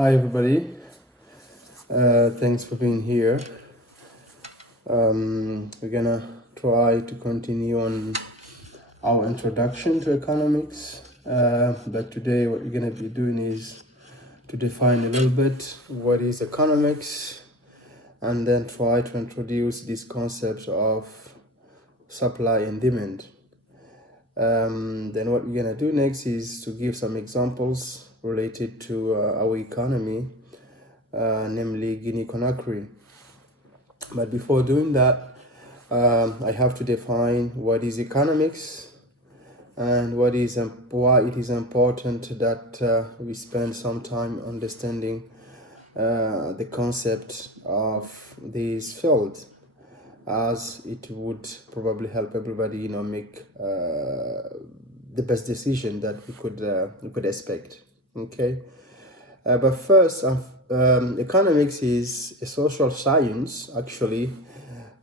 Hi, everybody. Thanks for being here. We're gonna try to continue on our introduction to economics. But today, what we're gonna be doing is to define a little bit what is economics and then try to introduce these concepts of supply and demand. Then, what we're gonna do next is to give some examples related to our economy, namely Guinea Conakry. But before doing that, I have to define what is economics and why it is important that we spend some time understanding the concept of this field, as it would probably help everybody, make the best decision that we could expect. Okay. But first, economics is a social science, actually,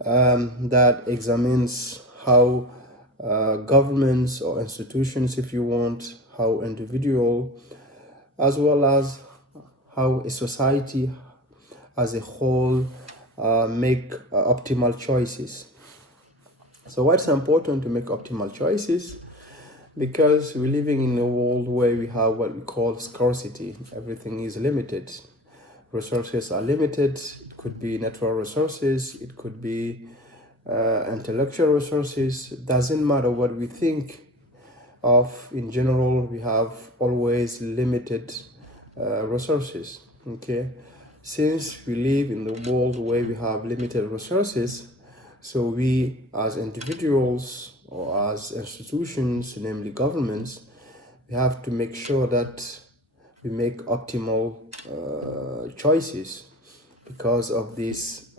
that examines how governments or institutions, if you want, how individual, as well as how a society as a whole make optimal choices. So what's important to make optimal choices? Because we're living in a world where we have what we call scarcity. Everything is limited. Resources are limited. It could be natural resources. It could be intellectual resources. It doesn't matter what we think of. In general, we have always limited resources. Okay, since we live in the world where we have limited resources, so we as individuals or as institutions, namely governments, we have to make sure that we make optimal choices because of this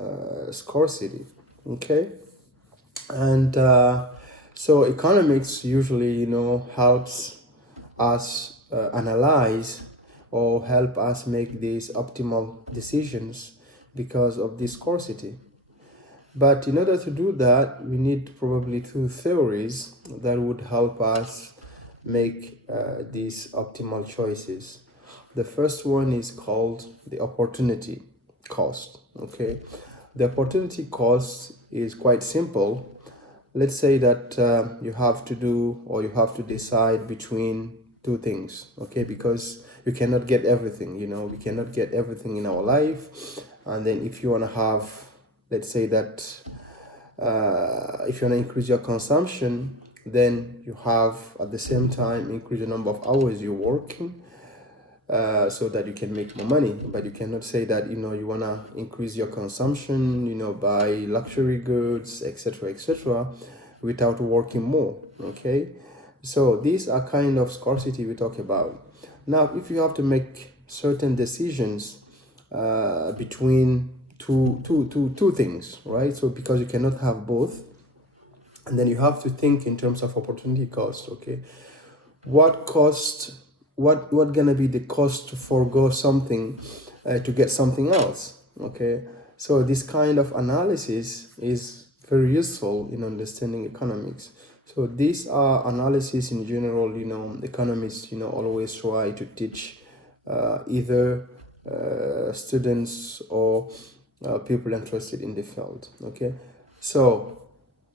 scarcity. Okay, and so economics usually, helps us analyze or help us make these optimal decisions because of this scarcity. But in order to do that, we need probably two theories that would help us make these optimal choices. The first one is called the opportunity cost. Okay, the opportunity cost is quite simple. Let's say that you have to do or you have to decide between two things. Okay, because you cannot get everything. We cannot get everything in our life, and then if you want to have, let's say that if you want to increase your consumption, then you have at the same time increase the number of hours you're working so that you can make more money. But you cannot say that you want to increase your consumption, buy luxury goods, etc., without working more. Okay, so these are kind of scarcity we talk about. Now, if you have to make certain decisions between two things, right? So because you cannot have both, and then you have to think in terms of opportunity cost. Okay, what cost? What gonna be the cost to forego something to get something else? Okay, so this kind of analysis is very useful in understanding economics. So these are analysis in general. Economists always try to teach either students or people interested in the field. Okay, so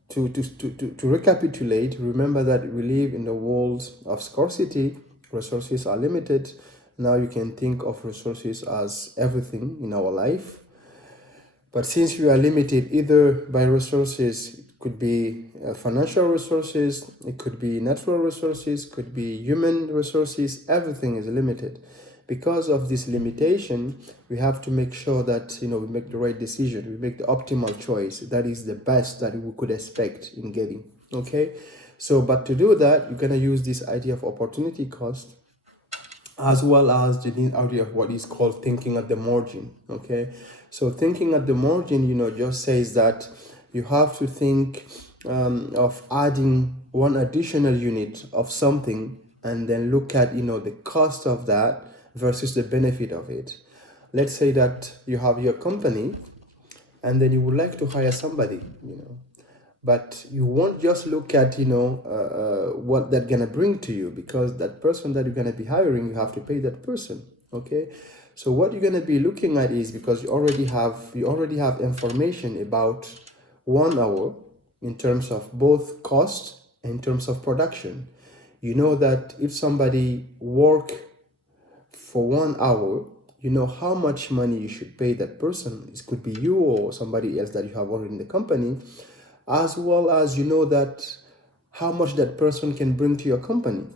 to recapitulate, remember that we live in the world of scarcity. Resources are limited. Now you can think of resources as everything in our life. But since we are limited either by resources, it could be financial resources, it could be natural resources, could be human resources, everything is limited. Because of this limitation, we have to make sure that we make the right decision, we make the optimal choice. That is the best that we could expect in getting. Okay, so but to do that, you're gonna use this idea of opportunity cost, as well as the idea of what is called thinking at the margin. Okay, so thinking at the margin, just says that you have to think of adding one additional unit of something, and then look at the cost of that versus the benefit of it. Let's say that you have your company, and then you would like to hire somebody, but you won't just look at what that's gonna bring to you, because that person that you're gonna be hiring, you have to pay that person. Okay, so what you're going to be looking at is, because you already have information about 1 hour in terms of both cost and in terms of production. You know that if somebody work for 1 hour, you know how much money you should pay that person. It could be you or somebody else that you have already in the company, as well as you know that how much that person can bring to your company.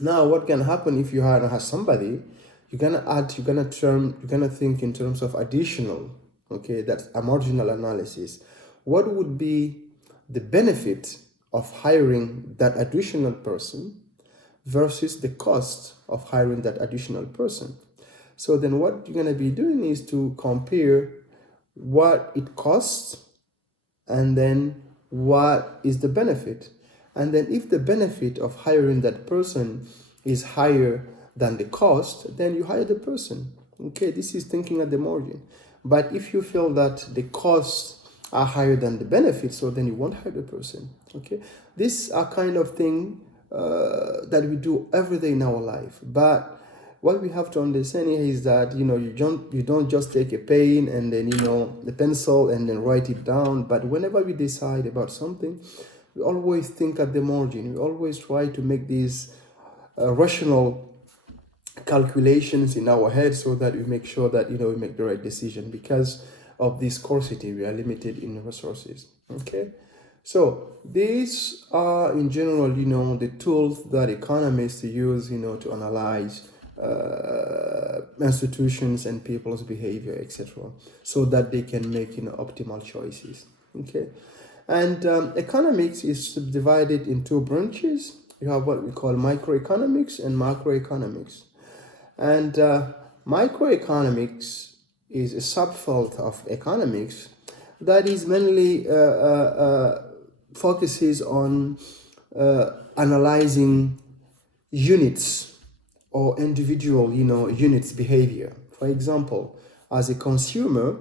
Now, what can happen if you have somebody, you're gonna think in terms of additional, okay, that's a marginal analysis. What would be the benefit of hiring that additional person versus the cost of hiring that additional person? So then what you're gonna be doing is to compare what it costs and then what is the benefit. And then if the benefit of hiring that person is higher than the cost, then you hire the person. Okay, this is thinking at the margin. But if you feel that the costs are higher than the benefits, so then you won't hire the person. Okay, these are kind of thing that we do every day in our life. But what we have to understand here is that you don't just take a pen and then the pencil and then write it down. But whenever we decide about something, we always think at the margin. We always try to make these rational calculations in our head so that we make sure that we make the right decision. Because of this scarcity, we are limited in resources. Okay, so these are in general the tools that economists use to analyze institutions and people's behavior, etc., so that they can make optimal choices. Okay, and economics is subdivided in two branches. You have what we call microeconomics and macroeconomics. And microeconomics is a subfield of economics that is mainly focuses on analyzing units or individual units behavior. For example, as a consumer,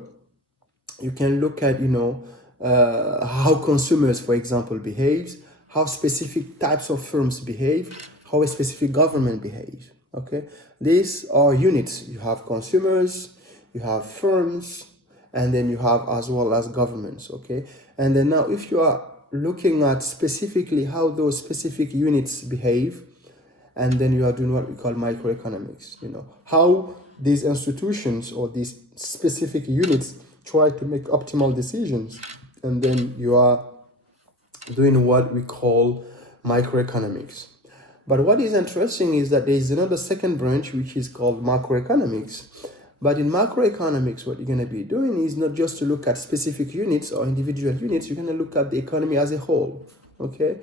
you can look at how consumers, for example, behaves, how specific types of firms behave, how a specific government behaves. Okay, these are units. You have consumers, you have firms, and then you have as well as governments. Okay, and then now if you are looking at specifically how those specific units behave, and then you are doing what we call microeconomics, how these institutions or these specific units try to make optimal decisions, and then you are doing what we call microeconomics. But what is interesting is that there is another second branch which is called macroeconomics. But in macroeconomics, what you're going to be doing is not just to look at specific units or individual units, you're going to look at the economy as a whole. Okay,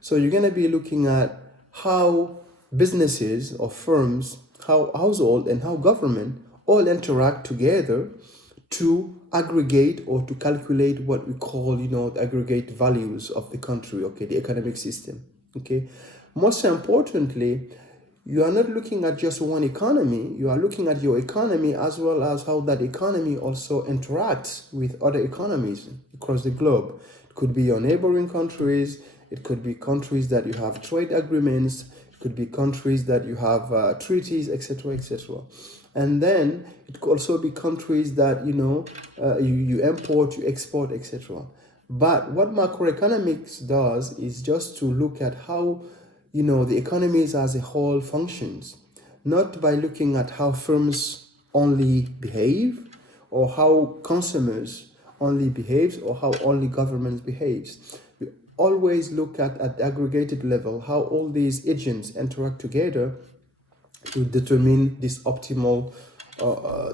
so you're going to be looking at how businesses or firms, how household and how government all interact together to aggregate or to calculate what we call the aggregate values of the country. Okay, the economic system. Okay, most importantly, you are not looking at just one economy. You are looking at your economy as well as how that economy also interacts with other economies across the globe. It could be your neighboring countries. It could be countries that you have trade agreements. It could be countries that you have treaties, etc., etc. And then it could also be countries that you import, you export, etc. But what macroeconomics does is just to look at how the economies as a whole functions, not by looking at how firms only behave or how consumers only behaves or how only governments behaves. We always look at the aggregated level, how all these agents interact together to determine these optimal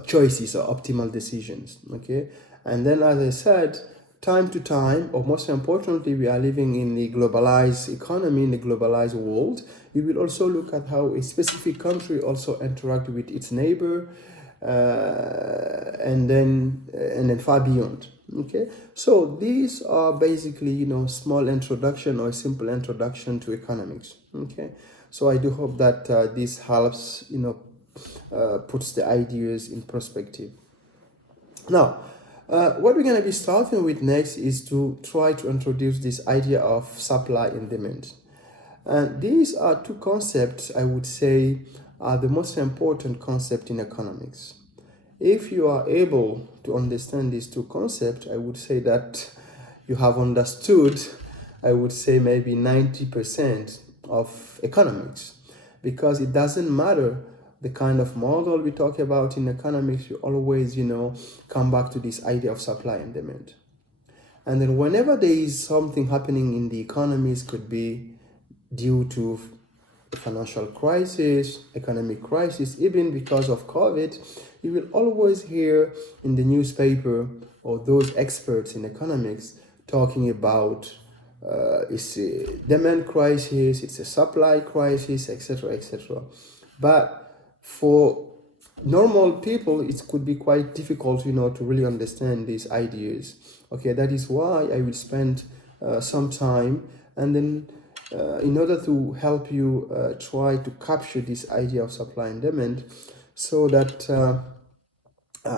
choices or optimal decisions. Okay, and then as I said, time to time, or most importantly, we are living in the globalized economy, in the globalized world. You will also look at how a specific country also interact with its neighbor, and then far beyond. Okay, so these are basically small introduction or simple introduction to economics. Okay, so I do hope that this helps puts the ideas in perspective. Now, what we're going to be starting with next is to try to introduce this idea of supply and demand. And these are two concepts, I would say, are the most important concept in economics. If you are able to understand these two concepts, I would say that you have understood, I would say maybe 90% of economics, because it doesn't matter the kind of model we talk about in economics, you always, come back to this idea of supply and demand. And then whenever there is something happening in the economies, could be due to financial crisis, economic crisis, even because of COVID, you will always hear in the newspaper or those experts in economics talking about it's a demand crisis, it's a supply crisis, etc., etc. But for normal people, it could be quite difficult, to really understand these ideas. Okay, that is why I will spend some time, and then in order to help you try to capture this idea of supply and demand, so that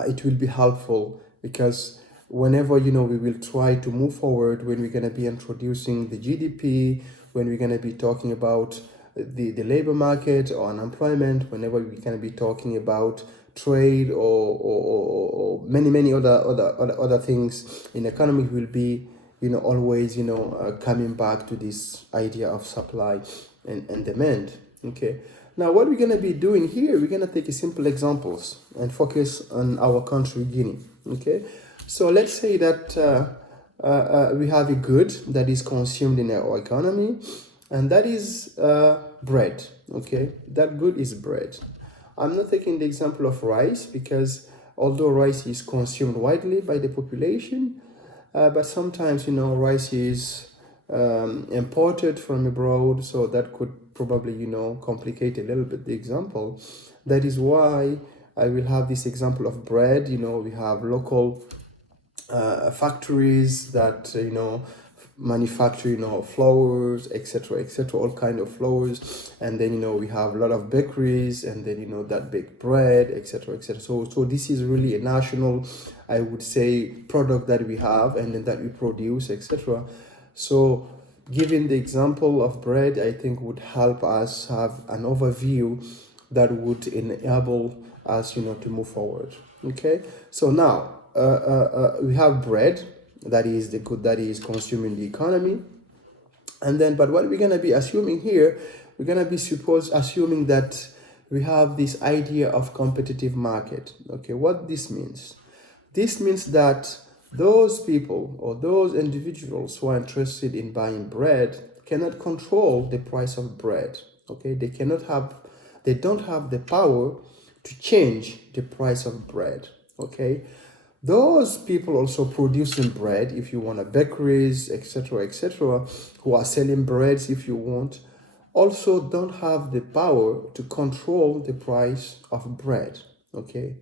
it will be helpful, because whenever we will try to move forward, when we're going to be introducing the GDP, when we're going to be talking about the labor market or unemployment, whenever we're going to be talking about trade or many other things in economy, will be always coming back to this idea of supply and demand. Okay, now what we're going to be doing here, we're going to take a simple examples and focus on our country, Guinea. Okay, so let's say that we have a good that is consumed in our economy, and that is bread. Okay, that good is bread. I'm not taking the example of rice, because although rice is consumed widely by the population, but sometimes rice is imported from abroad, so that could probably complicate a little bit the example. That is why I will have this example of bread. We have local factories that manufacture flours, etc., all kind of flours, and then we have a lot of bakeries, and then that bake bread, etc. So this is really a national, I would say, product that we have, and then that we produce, etc. So giving the example of bread, I think, would help us have an overview that would enable us to move forward. Okay, so now we have bread, that is the good that is consumed in the economy. And then, but what we're going to be assuming here, we're going to be assuming that we have this idea of competitive market. Okay, what this means? This means that those people or those individuals who are interested in buying bread cannot control the price of bread. Okay, they don't have the power to change the price of bread. Okay, those people also producing bread, if you want, bakeries, etc., who are selling breads, if you want, also don't have the power to control the price of bread. Okay,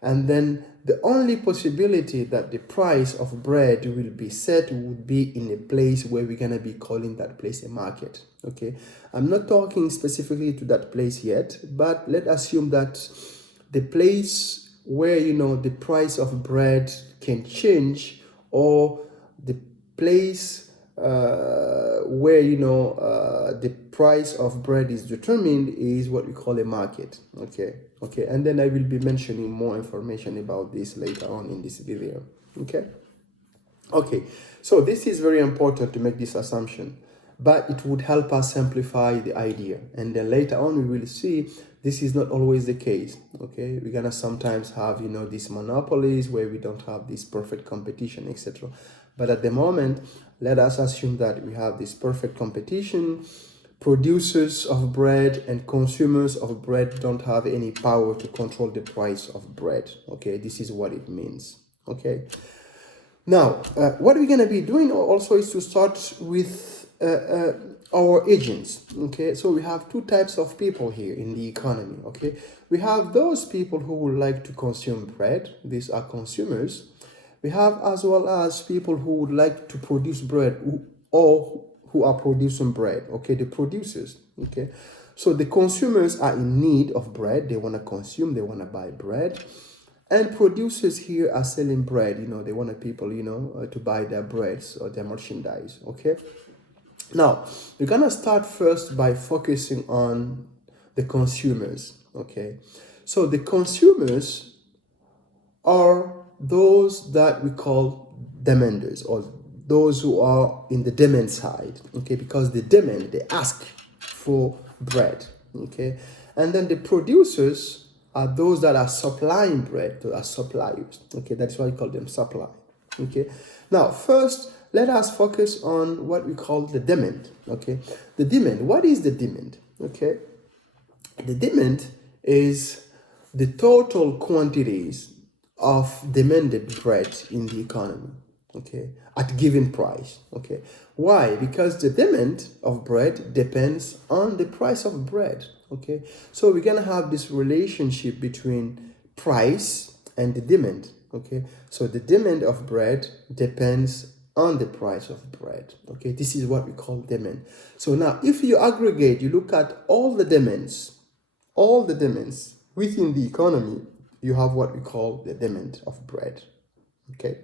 and then the only possibility that the price of bread will be set would be in a place where we're gonna be calling that place a market. Okay, I'm not talking specifically to that place yet, but let's assume that the place where the price of bread can change, or the place where the price of bread is determined, is what we call a market. Okay, and then I will be mentioning more information about this later on in this video. Okay, so this is very important to make this assumption, but it would help us simplify the idea, and then later on we will see this is not always the case. Okay, we're gonna sometimes have these monopolies where we don't have this perfect competition, etc. But at the moment, let us assume that we have this perfect competition. Producers of bread and consumers of bread don't have any power to control the price of bread. Okay, this is what it means. Okay, now what we're going to be doing also is to start with our agents. Okay, so we have two types of people here in the economy. Okay, we have those people who would like to consume bread. These are consumers. We have as well as people who would like to produce bread, or who are producing bread. Okay, the producers. Okay, so the consumers are in need of bread. They want to consume, they want to buy bread. And producers here are selling bread. They want people to buy their breads or their merchandise. Okay, now we're gonna start first by focusing on the consumers. Okay, so the consumers are those that we call demanders, or those who are in the demand side. Okay, because they demand, they ask for bread. Okay, and then the producers are those that are supplying bread, to our suppliers. Okay, that's why we call them supply. Okay, now first let us focus on what we call the demand. Okay, the demand. What is the demand? Okay, the demand is the total quantities of demanded bread in the economy, okay, at given price. Okay, why? Because the demand of bread depends on the price of bread. Okay, so we're gonna have this relationship between price and the demand. Okay, so the demand of bread depends on the price of bread. Okay, this is what we call demand. So now if you aggregate, you look at all the demands within the economy, you have what we call the demand of bread. Okay,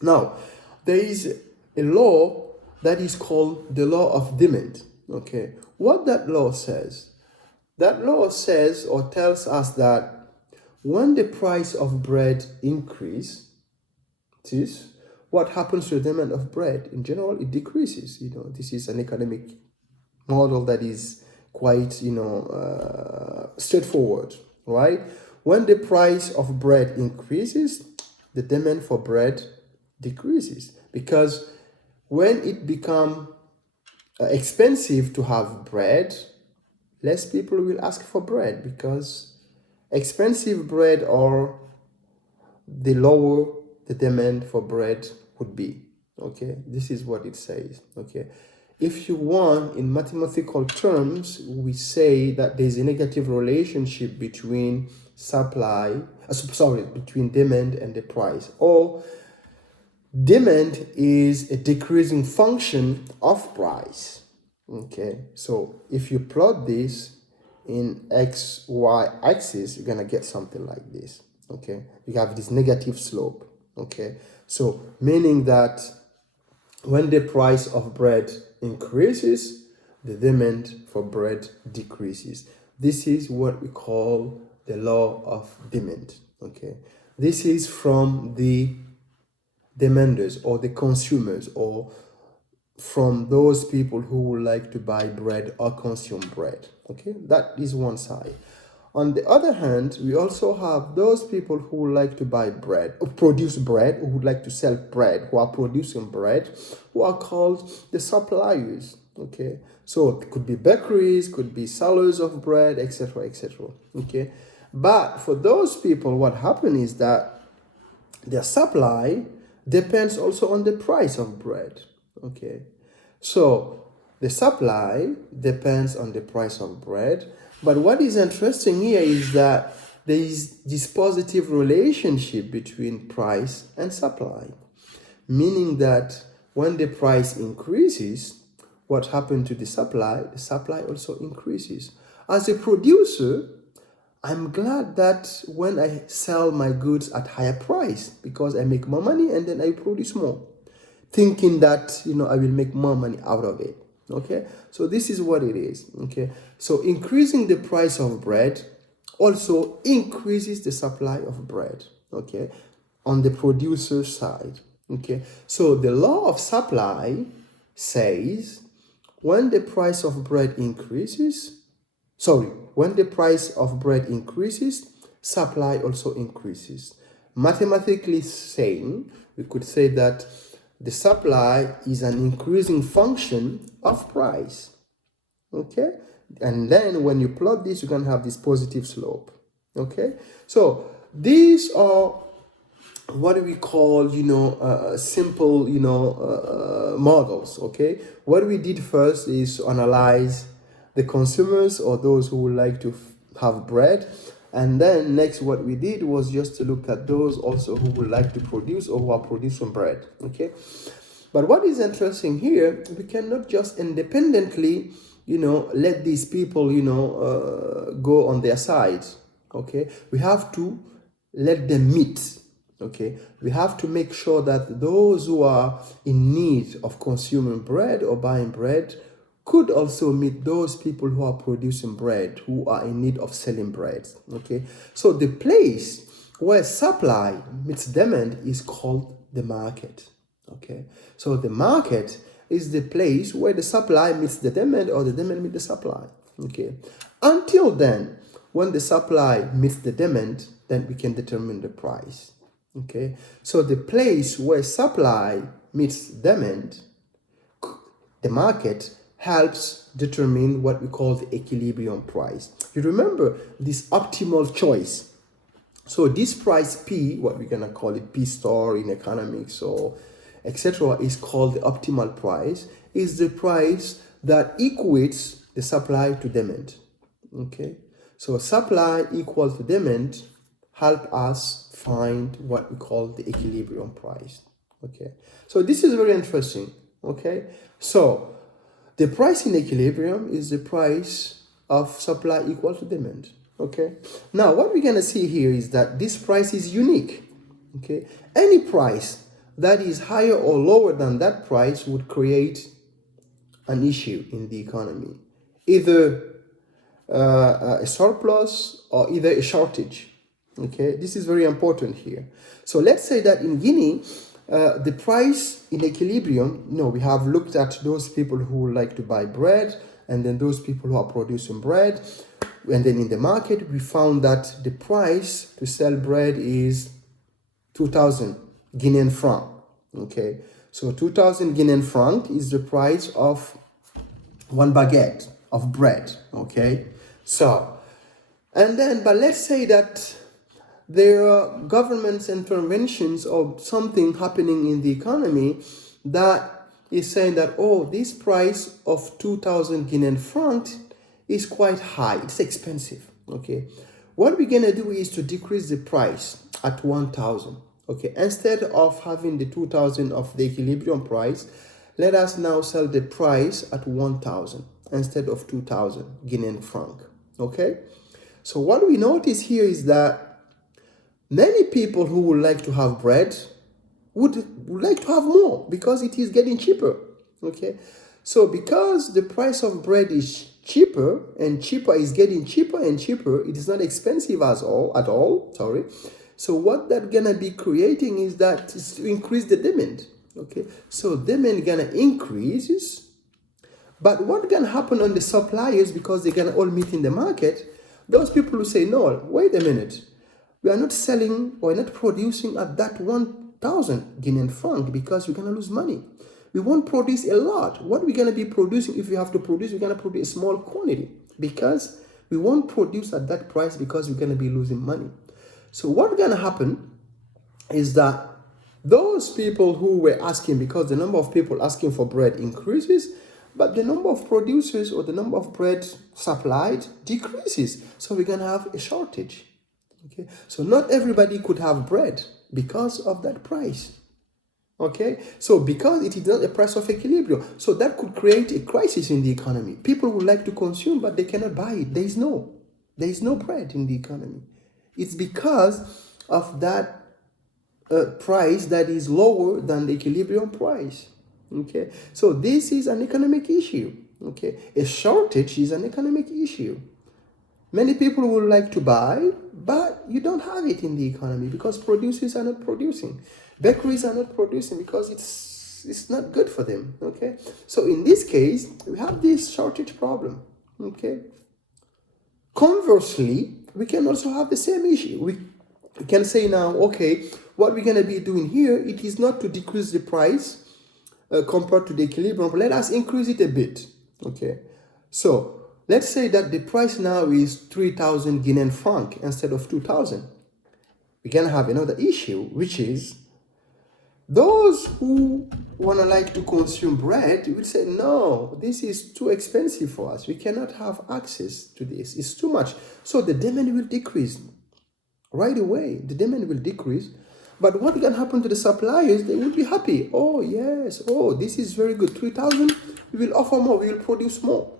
now there is a law that is called the law of demand. Okay, what that law says, or tells us that when the price of bread increases, what happens to the demand of bread? In general, it decreases. This is an economic model that is quite, straightforward, right? When the price of bread increases, the demand for bread decreases, because when it becomes expensive to have bread, less people will ask for bread, because expensive bread, or the lower the demand for bread would be. Okay, this is what it says. Okay, if you want, in mathematical terms, we say that there's a negative relationship between between demand and the price, or demand is a decreasing function of price. Okay, so if you plot this in XY axis, you're gonna get something like this. Okay, you have this negative slope. Okay, so meaning that when the price of bread increases, the demand for bread decreases. This is what we call the law of demand. Okay, this is from the demanders, or the consumers, or from those people who would like to buy bread or consume bread. Okay, that is one side. On the other hand, we also have those people who would like to buy bread, or produce bread, who would like to sell bread, who are producing bread, who are called the suppliers. Okay, so it could be bakeries, could be sellers of bread, etc., etc. Okay, but for those people, what happens is that their supply depends also on the price of bread. Okay, so the supply depends on the price of bread. But what is interesting here is that there is this positive relationship between price and supply, meaning that when the price increases, what happens to the supply? The supply also increases. As a producer, I'm glad that when I sell my goods at higher price, because I make more money and then I produce more, thinking that I will make more money out of it. Okay, so this is what it is. Okay, so increasing the price of bread also increases the supply of bread. Okay, on the producer side. Okay, so the law of supply says when the price of bread increases, when the price of bread increases, supply also increases. Mathematically saying, we could say that the supply is an increasing function of price. Okay, and then when you plot this, you can have this positive slope. Okay, so these are what we call simple models. Okay, what we did first is to analyze the consumers, or those who would like to have bread, and then next what we did was just to look at those also who would like to produce, or who are producing bread. Okay, but what is interesting here, we cannot just independently let these people go on their sides. Okay, we have to let them meet. Okay, we have to make sure that those who are in need of consuming bread or buying bread could also meet those people who are producing bread, who are in need of selling bread. Okay, so the place where supply meets demand is called the market. Okay, so the market is the place where the supply meets the demand or the demand meets the supply. Okay, until then, when the supply meets the demand, then we can determine the price. Okay, so the place where supply meets demand, the market, helps determine what we call the equilibrium price. You remember this optimal choice. So this price P, what we're gonna call it P star in economics or etc., is called the optimal price, is the price that equates the supply to demand. Okay, so supply equal to demand help us find what we call the equilibrium price. Okay, so this is very interesting. Okay, so the price in equilibrium is the price of supply equal to demand. Okay, now what we're gonna see here is that this price is unique. Okay, any price that is higher or lower than that price would create an issue in the economy, either a surplus or either a shortage. Okay, this is very important here. So let's say that in Guinea, the price in equilibrium, we have looked at those people who like to buy bread and then those people who are producing bread. And then in the market, we found that the price to sell bread is 2,000 Guinean franc. Okay, so 2,000 Guinean franc is the price of one baguette of bread. Okay, so, and then, but let's say that there are government interventions or something happening in the economy that is saying that, oh, this price of 2,000 Guinean francs is quite high, it's expensive. Okay, what we're gonna do is to decrease the price at 1,000. Okay, instead of having the 2,000 of the equilibrium price, let us now sell the price at 1,000 instead of 2,000 Guinean franc. Okay, so what we notice here is that many people who would like to have bread would like to have more because it is getting cheaper. Okay, so because the price of bread is cheaper and cheaper is getting cheaper and cheaper, it is not expensive at all. Sorry. So what that gonna be creating is that is to increase the demand. Okay, so demand gonna increases, but what can happen on the suppliers, because they're gonna all meet in the market, those people who say, no, wait a minute, we are not selling or not producing at that 1,000 Guinean franc because we're going to lose money. We won't produce a lot. What we're going to be producing, if we have to produce, we're going to produce a small quantity because we won't produce at that price because we're going to be losing money. So what's going to happen is that those people who were asking, because the number of people asking for bread increases, but the number of producers or the number of bread supplied decreases. So we're going to have a shortage. Okay, so not everybody could have bread because of that price. Okay, so because it is not a price of equilibrium, so that could create a crisis in the economy. People would like to consume, but they cannot buy it. There is no bread in the economy. It's because of that price that is lower than the equilibrium price. Okay, so this is an economic issue. Okay, a shortage is an economic issue. Many people would like to buy, but you don't have it in the economy because producers are not producing. Bakeries are not producing because it's not good for them. Okay, so in this case, we have this shortage problem. Okay, conversely, we can also have the same issue. We can say now, okay, what we're going to be doing here, it is not to decrease the price compared to the equilibrium, but let us increase it a bit. Okay, so let's say that the price now is 3,000 Guinean franc instead of 2,000. We can have another issue, which is those who want to like to consume bread will say, no, this is too expensive for us. We cannot have access to this. It's too much. So the demand will decrease right away. The demand will decrease. But what can happen to the suppliers? They will be happy. Oh, yes. Oh, this is very good. 3,000, we will offer more. We will produce more.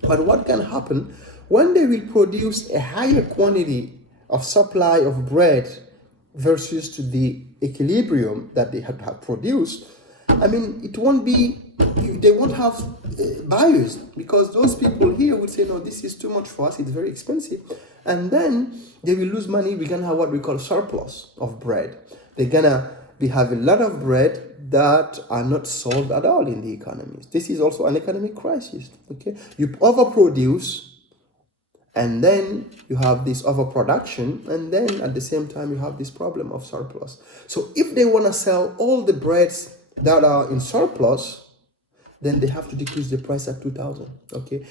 But what can happen when they will produce a higher quantity of supply of bread versus to the equilibrium that they have produced? I mean, it won't be, they won't have buyers, because those people here would say, no, this is too much for us, it's very expensive. And then they will lose money. We're going to have what we call surplus of bread. They're going to be having a lot of bread that are not sold at all in the economies. This is also an economic crisis. Okay, you overproduce, and then you have this overproduction, and then at the same time you have this problem of surplus. So if they want to sell all the breads that are in surplus, then they have to decrease the price at 2,000. Okay,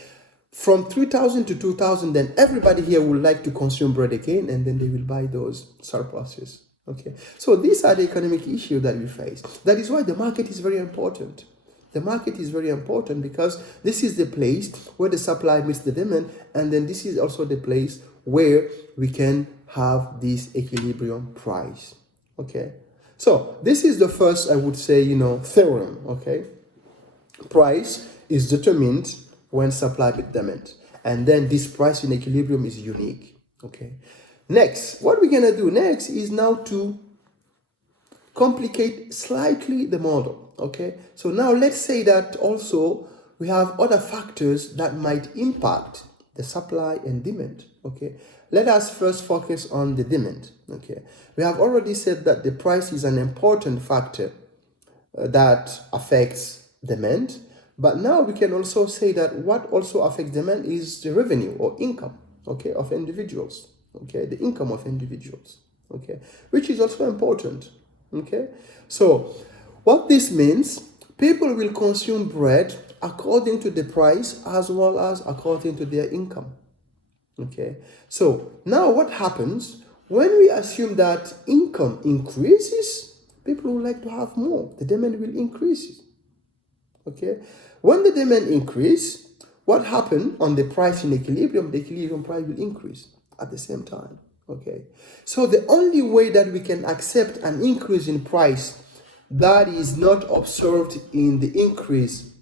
from 3,000 to 2,000, then everybody here would like to consume bread again, and then they will buy those surpluses. Okay, so these are the economic issues that we face. That is why the market is very important. The market is very important because this is the place where the supply meets the demand, and then this is also the place where we can have this equilibrium price. Okay, so this is the first, I would say, theorem. Okay, price is determined when supply meets demand, and then this price in equilibrium is unique. Okay, next, what we're gonna do next is now to complicate slightly the model. Okay, so now let's say that also we have other factors that might impact the supply and demand. Okay, let us first focus on the demand. Okay, we have already said that the price is an important factor that affects demand, but now we can also say that what also affects demand is the revenue or income, okay, of individuals. Okay, the income of individuals. Okay, which is also important. Okay, so what this means, people will consume bread according to the price as well as according to their income. Okay, so now what happens when we assume that income increases, people will like to have more, the demand will increase. Okay, when the demand increase, what happens on the price in equilibrium, the equilibrium price will increase at the same time. Okay, so the only way that we can accept an increase in price that is not observed in the increase,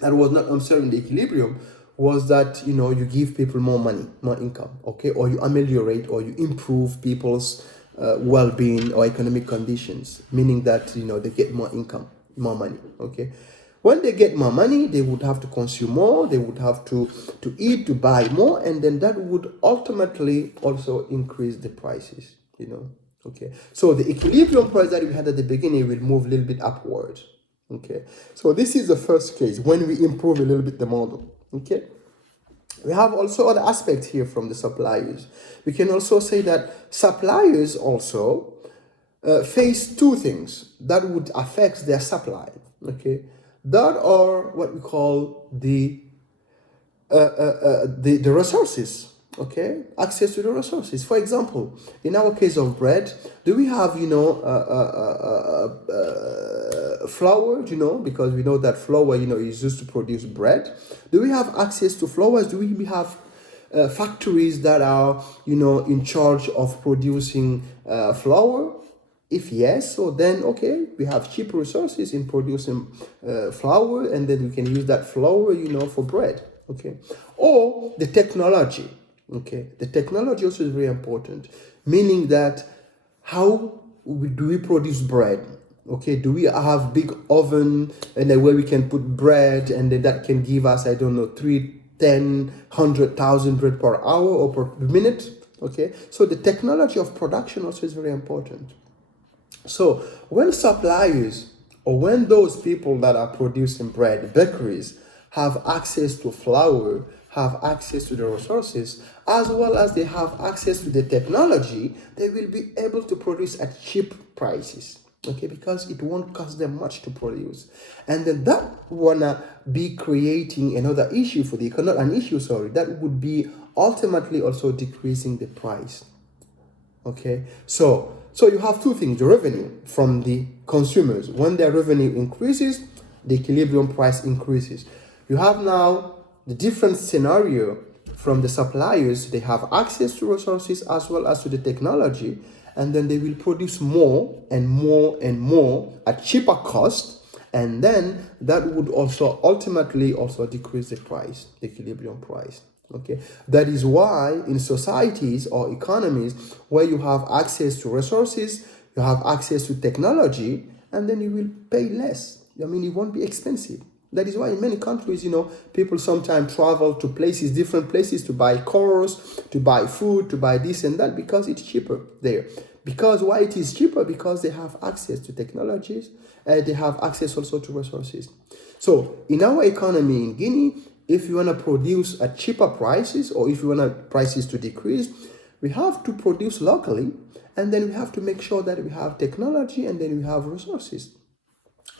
that was not observed in the equilibrium, was that you give people more money, more income. Okay, or you ameliorate or you improve people's well-being or economic conditions, meaning that they get more income, more money. Okay, when they get more money, they would have to consume more, they would have to eat, to buy more, and then that would ultimately also increase the prices, Okay, so the equilibrium price that we had at the beginning will move a little bit upward. Okay, so this is the first case when we improve a little bit the model. Okay, we have also other aspects here from the suppliers. We can also say that suppliers also face two things that would affect their supply. Okay, that are what we call the resources. Okay, access to the resources. For example, in our case of bread, do we have flour? Because we know that flour is used to produce bread. Do we have access to flours? Do we have factories that are in charge of producing flour? If yes, so then okay, we have cheap resources in producing flour, and then we can use that flour for bread. Okay, or the technology. Okay, the technology also is very important, meaning that how do we produce bread? Okay, do we have big oven and then where we can put bread, and then that can give us, I don't know, 3, 10, 100,000 bread per hour or per minute? Okay, so the technology of production also is very important. So when suppliers or when those people that are producing bread, bakeries, have access to flour, have access to the resources, as well as they have access to the technology, they will be able to produce at cheap prices. Okay, because it won't cost them much to produce. And then that wanna be creating another issue for the economy, that would be ultimately also decreasing the price. Okay, so you have two things: the revenue from the consumers. When their revenue increases, the equilibrium price increases. You have now the different scenario from the suppliers. They have access to resources as well as to the technology, and then they will produce more and more and more at cheaper cost, and then that would also ultimately also decrease the price, the equilibrium price. Okay, that is why in societies or economies where you have access to resources, you have access to technology, and then you will pay less. I mean, it won't be expensive. That is why in many countries, people sometimes travel to places, different places, to buy cars, to buy food, to buy this and that, because it's cheaper there. Because why it is cheaper? Because they have access to technologies, and they have access also to resources. So in our economy in Guinea, if you want to produce at cheaper prices, or if you want prices to decrease, we have to produce locally, and then we have to make sure that we have technology, and then we have resources.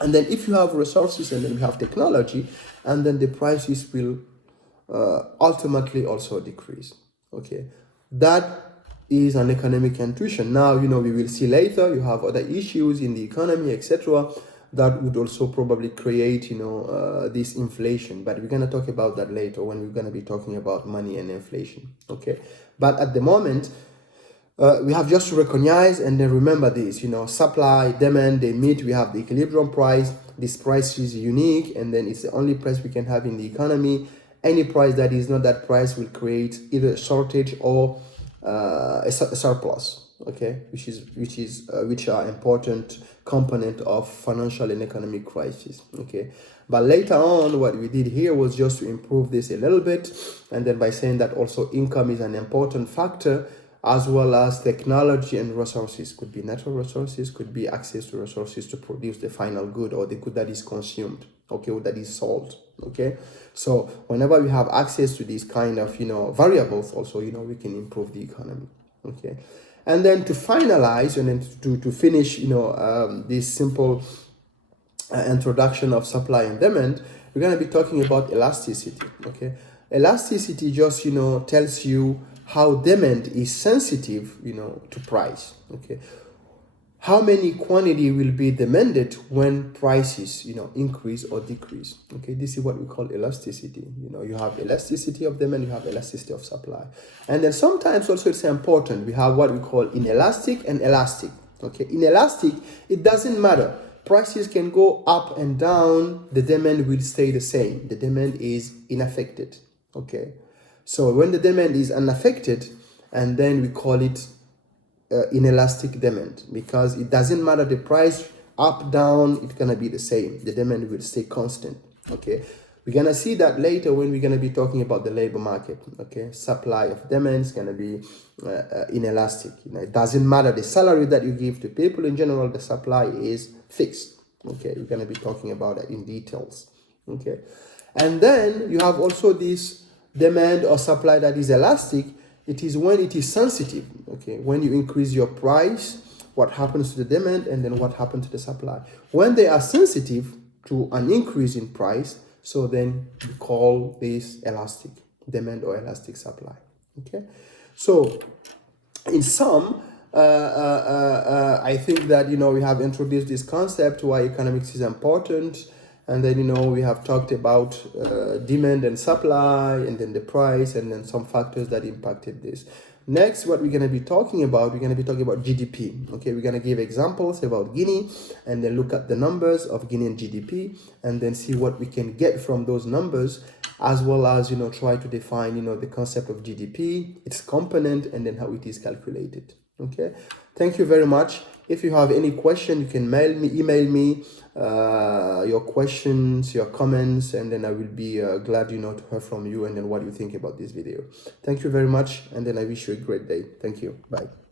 And then if you have resources and then we have technology, and then the prices will ultimately also decrease. Okay, that is an economic intuition. Now, we will see later, you have other issues in the economy, etc., that would also probably create, this inflation. But we're going to talk about that later when we're going to be talking about money and inflation. Okay, but at the moment, we have just to recognize and then remember this, supply, demand, they meet, we have the equilibrium price. This price is unique, and then it's the only price we can have in the economy. Any price that is not that price will create either a shortage or a surplus, okay, which are important component of financial and economic crisis, okay. But later on, what we did here was just to improve this a little bit, and then by saying that also income is an important factor, as well as technology and resources. Could be natural resources, could be access to resources to produce the final good or the good that is consumed, okay, or that is sold, okay. So whenever we have access to these kind of, variables also, we can improve the economy, okay. And then to finalize and then to finish, this simple introduction of supply and demand, we're going to be talking about elasticity, okay. Elasticity just, tells you how demand is sensitive, to price, okay. How many quantity will be demanded when prices, increase or decrease, okay. This is what we call elasticity. You have elasticity of demand, you have elasticity of supply. And then sometimes also it's important, we have what we call inelastic and elastic, okay. Inelastic, it doesn't matter. Prices can go up and down, the demand will stay the same. The demand is unaffected, okay. So when the demand is unaffected, and then we call it inelastic demand, because it doesn't matter the price up, down, it's gonna be the same. The demand will stay constant, okay. We're gonna see that later when we're gonna be talking about the labor market, okay. Supply of demand is gonna be inelastic. It doesn't matter the salary that you give to people. In general, the supply is fixed, okay. We're gonna be talking about that in details, okay. And then you have also this demand or supply that is elastic. It is when it is sensitive, okay. When you increase your price, what happens to the demand, and then what happens to the supply. When they are sensitive to an increase in price, so then we call this elastic demand or elastic supply, okay. So in sum, I think that, we have introduced this concept, why economics is important. And then, we have talked about demand and supply, and then the price, and then some factors that impacted this. Next, what we're going to be talking about, GDP. Okay, we're going to give examples about Guinea, and then look at the numbers of Guinean GDP, and then see what we can get from those numbers, as well as, try to define, the concept of GDP, its component, and then how it is calculated. Okay, thank you very much. If you have any question, you can email me your questions, your comments, and then I will be glad, to hear from you, and then what you think about this video. Thank you very much, and then I wish you a great day. Thank you. Bye.